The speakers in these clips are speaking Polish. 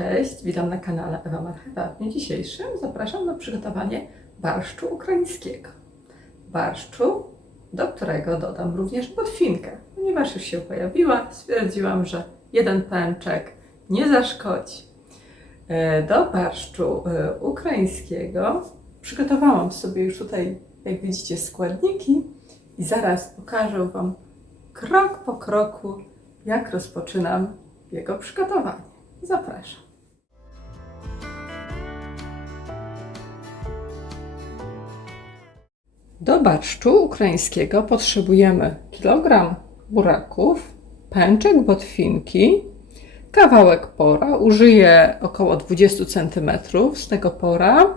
Cześć, witam na kanale Ewa Marchewa. W dniu dzisiejszym zapraszam na przygotowanie barszczu ukraińskiego. Barszczu, do którego dodam również botwinkę. Ponieważ już się pojawiła, stwierdziłam, że jeden pęczek nie zaszkodzi. Do barszczu ukraińskiego przygotowałam sobie już tutaj, jak widzicie, składniki i zaraz pokażę Wam krok po kroku, jak rozpoczynam jego przygotowanie. Zapraszam. Do barszczu ukraińskiego potrzebujemy kilogram buraków, pęczek botwinki, kawałek pora, użyję około 20 cm z tego pora,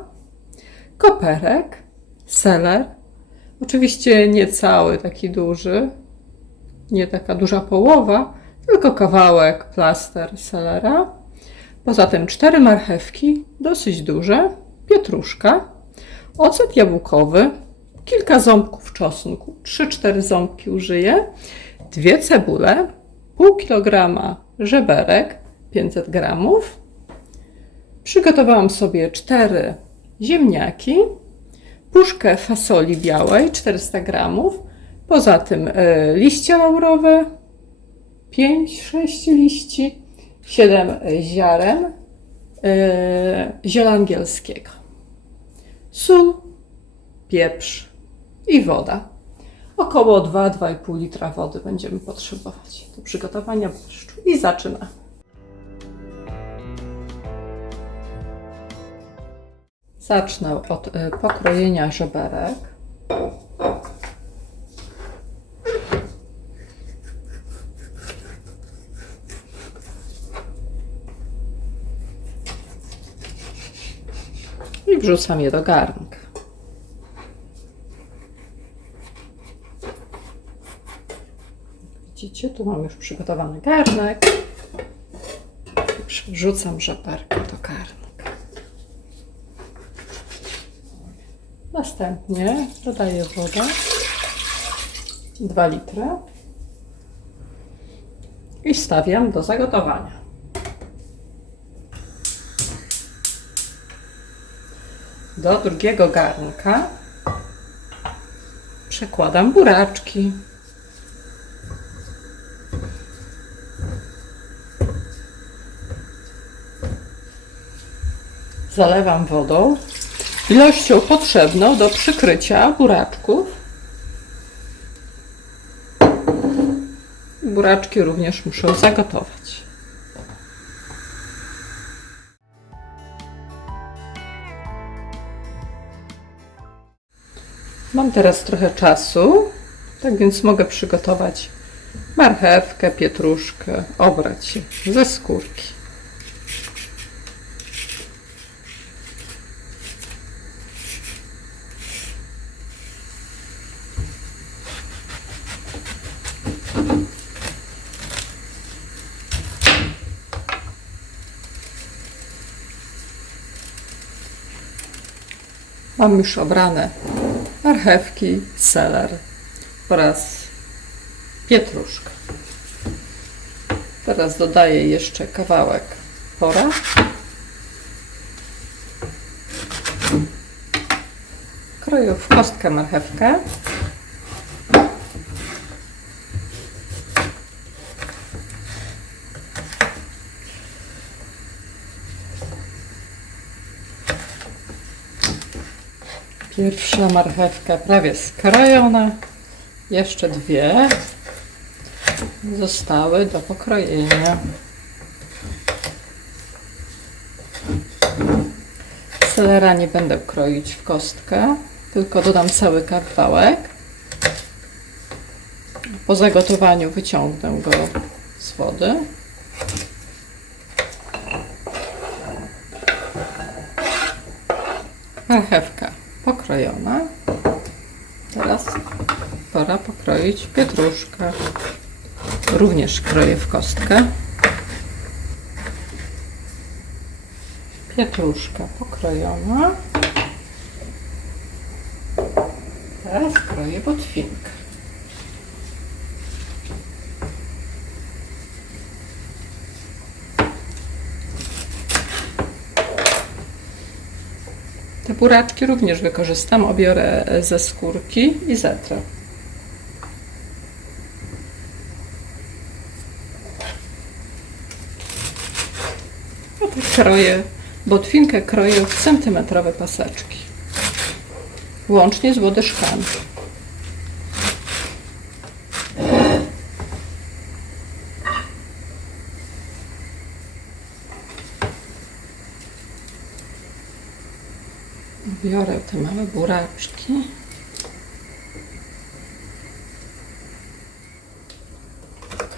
koperek, seler, oczywiście nie cały taki duży, nie taka duża połowa, tylko kawałek, plaster selera. Poza tym 4 marchewki, dosyć duże, pietruszka, ocet jabłkowy, kilka ząbków czosnku, 3-4 ząbki użyję, 2 cebule, pół kilograma żeberek, 500 gramów. Przygotowałam sobie 4 ziemniaki, puszkę fasoli białej, 400 gramów, poza tym liście laurowe, 5-6 liści, 7 ziaren ziela angielskiego, sól, pieprz i woda. Około 2-2,5 litra wody będziemy potrzebować do przygotowania barszczu i zaczynamy. Zacznę od pokrojenia żeberek. I wrzucam je do garnka. Widzicie, tu mam już przygotowany garnek. Wrzucam żeberkę do garnka. Następnie dodaję wodę, 2 litry i stawiam do zagotowania. Do drugiego garnka przekładam buraczki. Zalewam wodą ilością potrzebną do przykrycia buraczków. Buraczki również muszę zagotować. Mam teraz trochę czasu, tak więc mogę przygotować marchewkę, pietruszkę, obrać je ze skórki. Mam już obrane marchewki, seler oraz pietruszkę. Teraz dodaję jeszcze kawałek pora. Kroję w kostkę marchewkę. Pierwsza marchewka prawie skrojona, jeszcze 2 zostały do pokrojenia. Selera nie będę kroić w kostkę, tylko dodam cały kawałek. Po zagotowaniu wyciągnę go z wody. Marchewka pokrojona. Teraz pora pokroić pietruszkę. Również kroję w kostkę. Pietruszka pokrojona. Teraz kroję botwinkę. Buraczki również wykorzystam, obiorę ze skórki i zetrę. A tak kroję, botwinkę kroję w centymetrowe paseczki, łącznie z łodyżkami. Biorę te małe buraczki.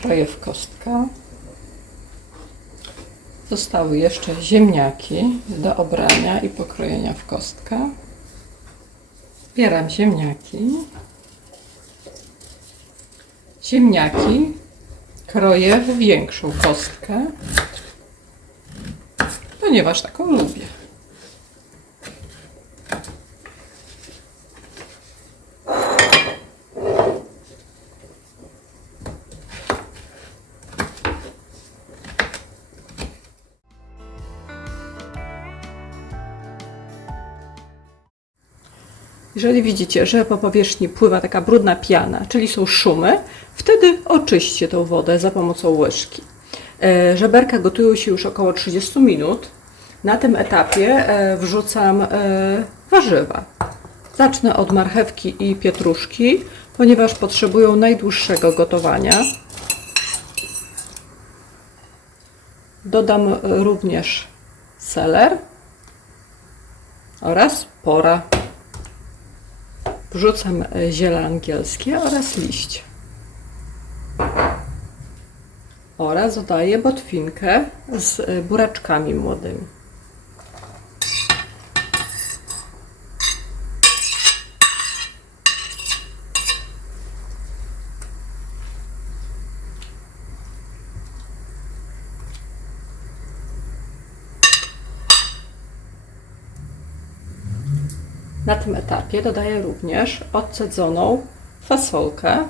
Kroję w kostkę. Zostały jeszcze ziemniaki do obrania i pokrojenia w kostkę. Bieram ziemniaki. Ziemniaki kroję w większą kostkę, ponieważ taką lubię. Jeżeli widzicie, że po powierzchni pływa taka brudna piana, czyli są szumy, wtedy oczyśćcie tą wodę za pomocą łyżki. Żeberka gotują się już około 30 minut. Na tym etapie wrzucam warzywa. Zacznę od marchewki i pietruszki, ponieważ potrzebują najdłuższego gotowania. Dodam również seler oraz pora. Wrzucam ziele angielskie oraz liście. Oraz dodaję botwinkę z buraczkami młodymi. Na tym etapie dodaję również odcedzoną fasolkę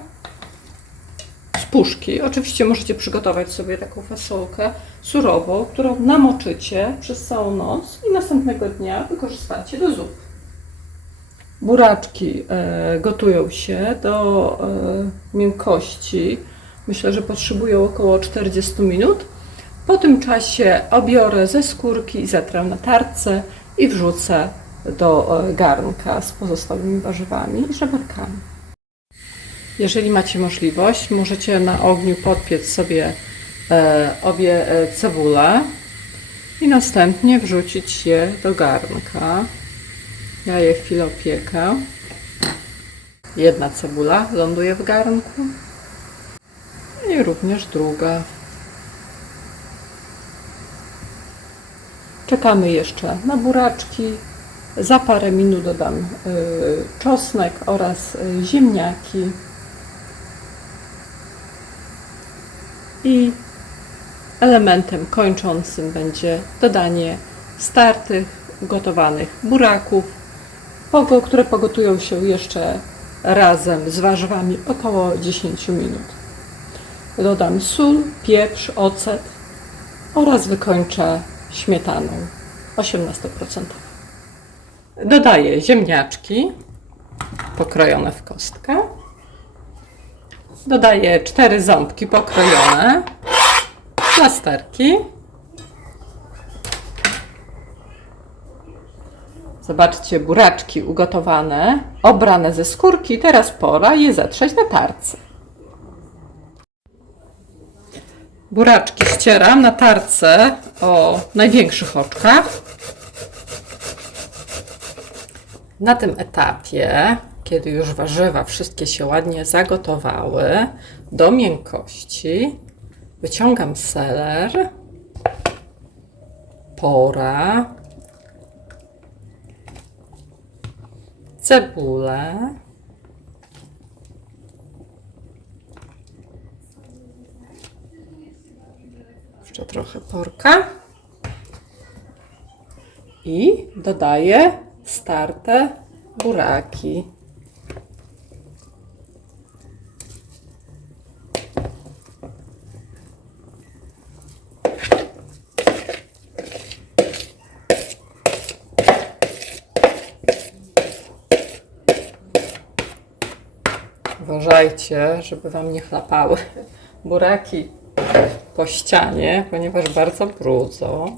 z puszki. Oczywiście możecie przygotować sobie taką fasolkę surową, którą namoczycie przez całą noc i następnego dnia wykorzystacie do zup. Buraczki gotują się do miękkości. Myślę, że potrzebują około 40 minut. Po tym czasie obiorę ze skórki i zetrę na tarce i wrzucę do garnka z pozostałymi warzywami i żeberkami. Jeżeli macie możliwość, możecie na ogniu podpiec sobie obie cebule i następnie wrzucić je do garnka. Ja je chwilę opiekę. Jedna cebula ląduje w garnku i również druga. Czekamy jeszcze na buraczki. Za parę minut dodam czosnek oraz ziemniaki. I elementem kończącym będzie dodanie startych, ugotowanych buraków, które pogotują się jeszcze razem z warzywami około 10 minut. Dodam sól, pieprz, ocet oraz wykończę śmietaną 18%. Dodaję ziemniaczki pokrojone w kostkę. Dodaję 4 ząbki pokrojone, plasterki. Zobaczcie, buraczki ugotowane, obrane ze skórki. Teraz pora je zetrzeć na tarce. Buraczki ścieram na tarce o największych oczkach. Na tym etapie, kiedy już warzywa wszystkie się ładnie zagotowały do miękkości, wyciągam seler, pora, cebulę, jeszcze trochę porka i dodaję starte buraki. Uważajcie, żeby Wam nie chlapały buraki po ścianie, ponieważ bardzo brudzą.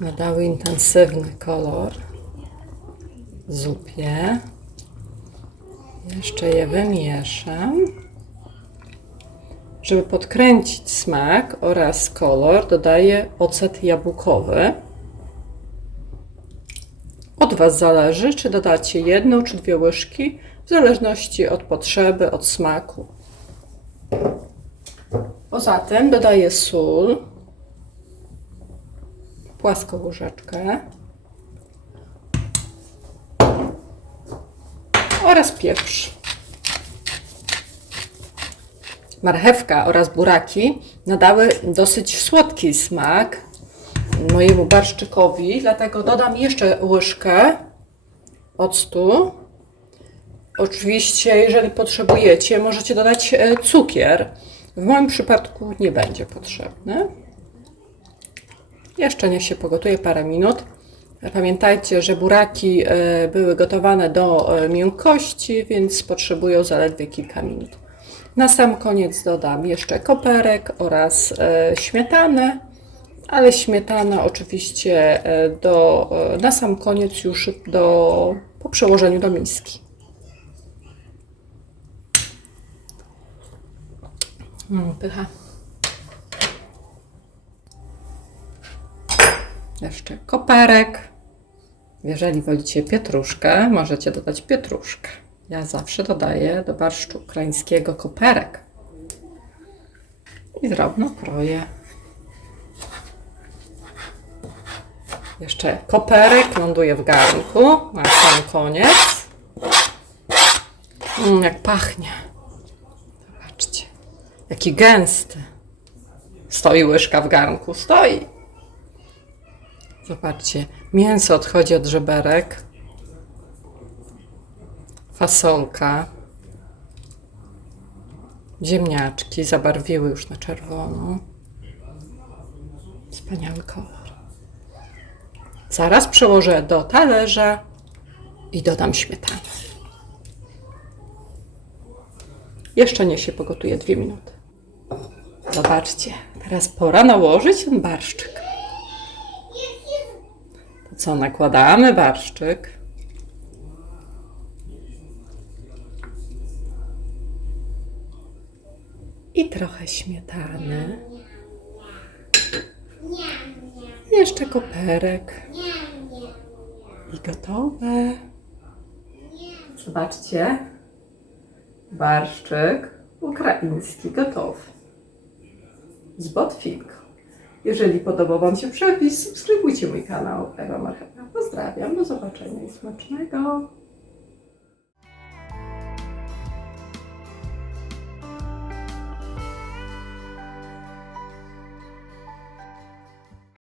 Nadały intensywny kolor zupie. Jeszcze je wymieszam. Żeby podkręcić smak oraz kolor, dodaję ocet jabłkowy. Od Was zależy, czy dodacie 1 czy 2 łyżki, w zależności od potrzeby, od smaku. Poza tym dodaję sól, płaską łyżeczkę oraz pieprz. Marchewka oraz buraki nadały dosyć słodki smak mojemu barszczykowi, dlatego dodam jeszcze łyżkę octu. Oczywiście, jeżeli potrzebujecie, możecie dodać cukier. W moim przypadku nie będzie potrzebny. Jeszcze niech się pogotuje parę minut. Pamiętajcie, że buraki były gotowane do miękkości, więc potrzebują zaledwie kilka minut. Na sam koniec dodam jeszcze koperek oraz śmietanę, ale śmietana oczywiście na sam koniec już po przełożeniu do miski. Pycha. Jeszcze koperek. Jeżeli wolicie pietruszkę, możecie dodać pietruszkę. Ja zawsze dodaję do barszczu ukraińskiego koperek. I drobno kroję. Jeszcze koperek ląduje w garnku na sam koniec. Jak pachnie. Zobaczcie, jaki gęsty. Stoi łyżka w garnku, stoi. Zobaczcie, mięso odchodzi od żeberek. Fasolka. Ziemniaczki zabarwiły już na czerwono. Wspaniały kolor. Zaraz przełożę do talerza i dodam śmietanę. Jeszcze niech się pogotuje 2 minuty. Zobaczcie, teraz pora nałożyć ten barszczyk. To co, nakładamy barszczyk. I trochę śmietany. Jeszcze koperek. I gotowe. Zobaczcie. Barszczyk ukraiński gotowy. Z botwinką. Jeżeli podobał Wam się przepis, subskrybujcie mój kanał Ewa Marchewka. Pozdrawiam, do zobaczenia i smacznego.